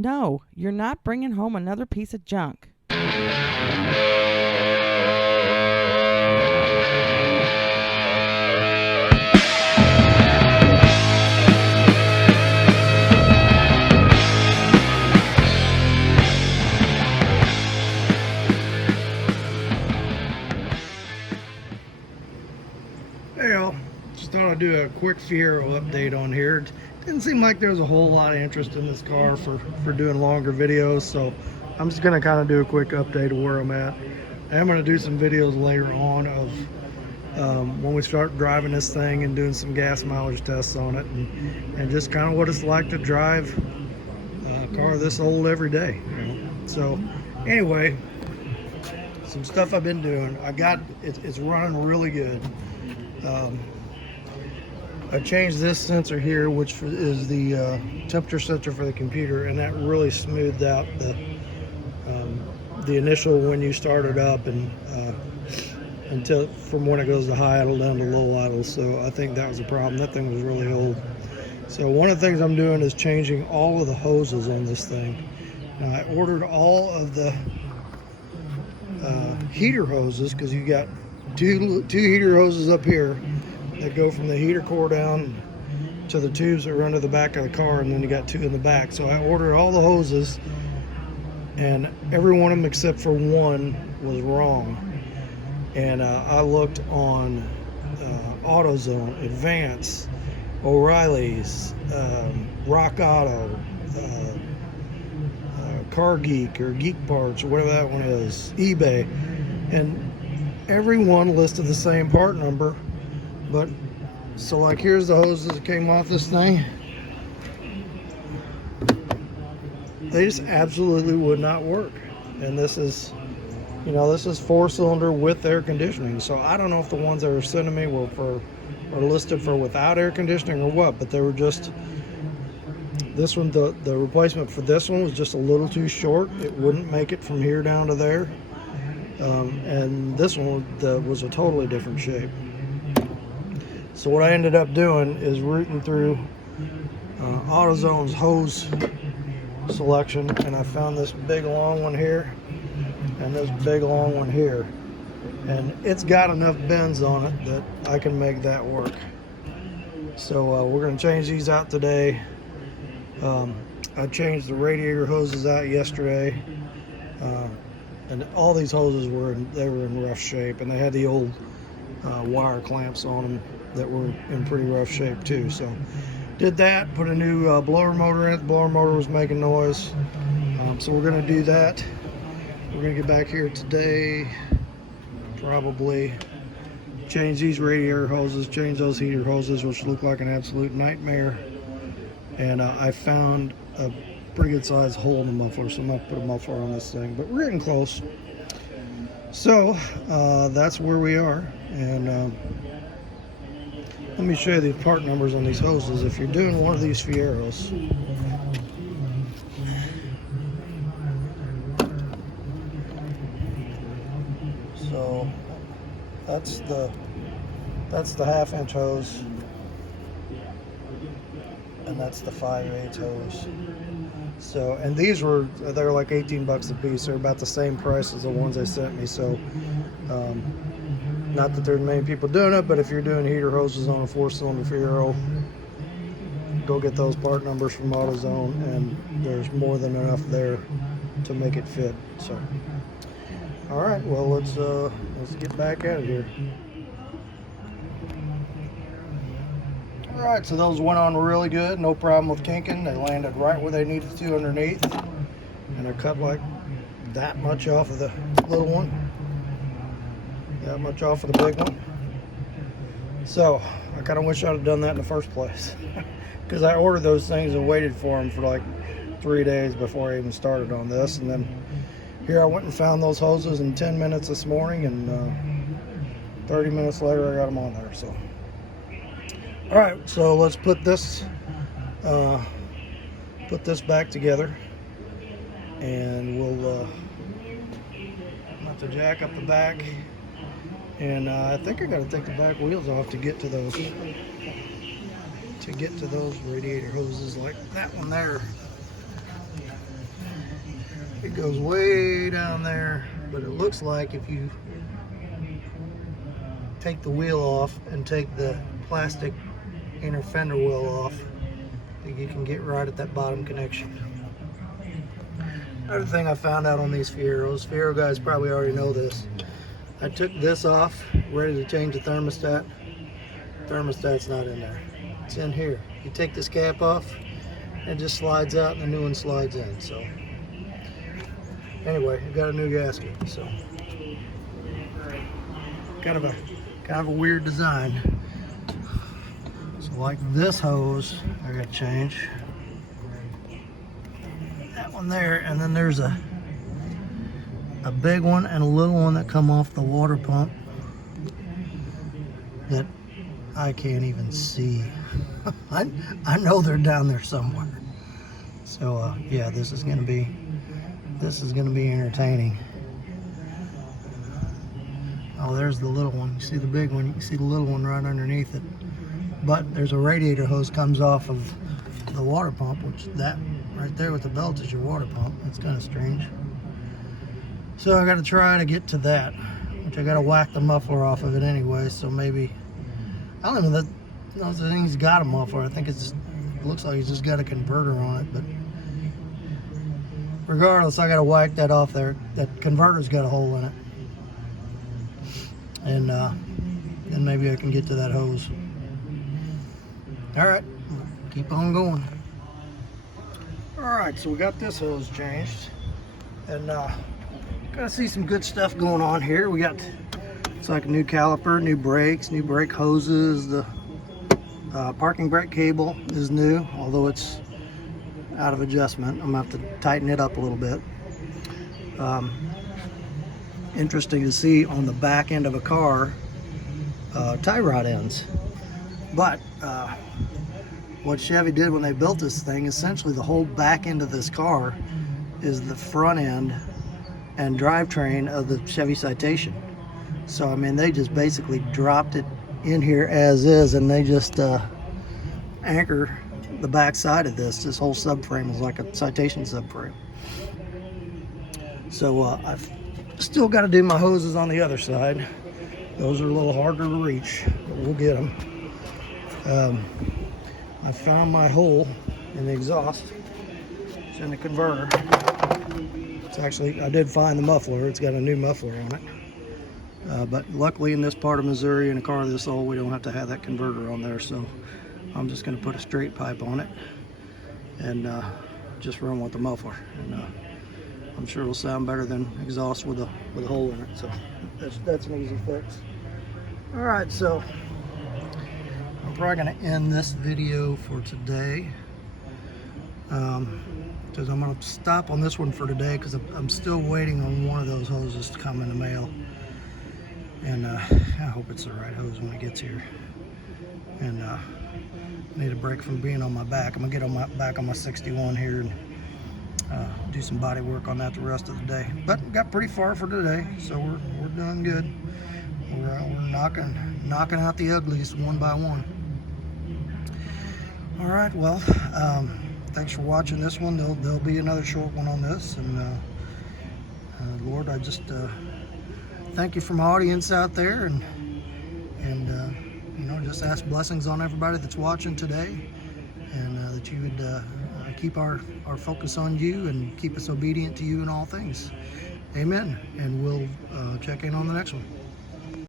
No, you're not bringing home another piece of junk. Hey all, just thought I'd do a quick Fiero update on here. Didn't seem like there was a whole lot of interest in this car for doing longer videos, so I'm just gonna kind of do a quick update of where I'm at. I am gonna do some videos later on of when we start driving this thing and doing some gas mileage tests on it, and just kind of what it's like to drive a car this old every day, you know? So anyway, some stuff I've been doing. It's running really good. I changed this sensor here, which is the temperature sensor for the computer, and that really smoothed out the initial when you start it up, and until from when it goes to high idle down to low idle. So I think that was a problem. That thing was really old. So one of the things I'm doing is changing all of the hoses on this thing. Now, I ordered all of the heater hoses, because you got two heater hoses up here that go from the heater core down to the tubes that run to the back of the car, and then you got two in the back. So I ordered all the hoses, and every one of them except for one was wrong. And I looked on AutoZone, Advance, O'Reilly's, Rock Auto, Car Geek or Geek Parts or whatever that one is, eBay, and every one listed the same part number. But so, like, here's the hoses that came off this thing. They just absolutely would not work. And this is, you know, this is 4-cylinder with air conditioning. So I don't know if the ones that were sending me are listed for without air conditioning or what, but they were just, this one, the replacement for this one was just a little too short. It wouldn't make it from here down to there. And this one was a totally different shape. So what I ended up doing is rooting through AutoZone's hose selection, and I found this big long one here and this big long one here, and it's got enough bends on it that I can make that work. So we're going to change these out today. I changed the radiator hoses out yesterday, and all these hoses were in rough shape, and they had the old wire clamps on them that were in pretty rough shape too. So did that, put a new blower motor in it. The blower motor was making noise, so we're going to do that. We're going to get back here today, probably change these radiator hoses, change those heater hoses, which look like an absolute nightmare. And I found a pretty good sized hole in the muffler, so I'm going to put a muffler on this thing, but we're getting close. So that's where we are. And let me show you the part numbers on these hoses. If you're doing one of these Fieros, so that's the 1/2-inch hose, and that's the 5/8 hose. So, and they're like 18 bucks a piece. They're about the same price as the ones they sent me. So not that there's many people doing it, but if you're doing heater hoses on a 4-cylinder Fiero, go get those part numbers from AutoZone, and there's more than enough there to make it fit. So all right, well, let's get back at it here. All right, so those went on really good, no problem with kinking. They landed right where they needed to underneath, and I cut like that much off of the little one, that much off of the big one. So I kind of wish I'd have done that in the first place, because I ordered those things and waited for them for like 3 days before I even started on this. And then here I went and found those hoses in 10 minutes this morning, and 30 minutes later I got them on there. So all right, so let's put this back together, and we'll have to jack up the back, and I think I got to take the back wheels off to get to those radiator hoses, like that one there. It goes way down there, but it looks like if you take the wheel off and take the plastic inner fender well off, you can get right at that bottom connection. Another thing I found out on these Fieros, Fiero guys probably already know this. I took this off, ready to change the thermostat. Thermostat's not in there. It's in here. You take this cap off, it just slides out and the new one slides in. So anyway, I got a new gasket. So kind of a weird design. So like this hose, I got to change that one there, and then there's a big one and a little one that come off the water pump that I can't even see. I know they're down there somewhere. So yeah, this is gonna be entertaining. Oh, there's the little one. You see the big one, you can see the little one right underneath it. But there's a radiator hose comes off of the water pump, which that right there with the belt is your water pump. That's kind of strange. So I got to try to get to that, which I got to whack the muffler off of it anyway. So maybe, I don't even know if the thing's got a muffler. I think it looks like it's just got a converter on it. But regardless, I got to whack that off there. That converter's got a hole in it. And then maybe I can get to that hose. All right, keep on going. All right, so we got this hose changed, and gotta see some good stuff going on here. We got, it's like a new caliper, new brakes, new brake hoses. The parking brake cable is new, although it's out of adjustment. I'm gonna have to tighten it up a little bit. Interesting to see on the back end of a car, tie rod ends. But what Chevy did when they built this thing, essentially the whole back end of this car is the front end and drivetrain of the Chevy Citation. So I mean, they just basically dropped it in here as is, and they just anchor the back side of this. This whole subframe is like a Citation subframe. So I've still got to do my hoses on the other side. Those are a little harder to reach, but we'll get them. I found my hole in the exhaust. It's in the converter. It's actually, I did find the muffler. It's got a new muffler on it. But luckily in this part of Missouri, in a car this old, we don't have to have that converter on there. So I'm just going to put a straight pipe on it and just run with the muffler. And I'm sure it'll sound better than exhaust with a hole in it. So that's an easy fix. All right, so I'm probably going to end this video for today, because I'm going to stop on this one for today, because I'm still waiting on one of those hoses to come in the mail, and I hope it's the right hose when it gets here. And I need a break from being on my back. I'm going to get on my back on my 61 here and do some body work on that the rest of the day. But we got pretty far for today, so we're doing good. We're knocking out the uglies one by one. All right, well, thanks for watching this one. There'll be another short one on this, and Lord, I just thank you for my audience out there, and you know, just ask blessings on everybody that's watching today, and that you would keep our focus on you and keep us obedient to you in all things. Amen. And we'll check in on the next one.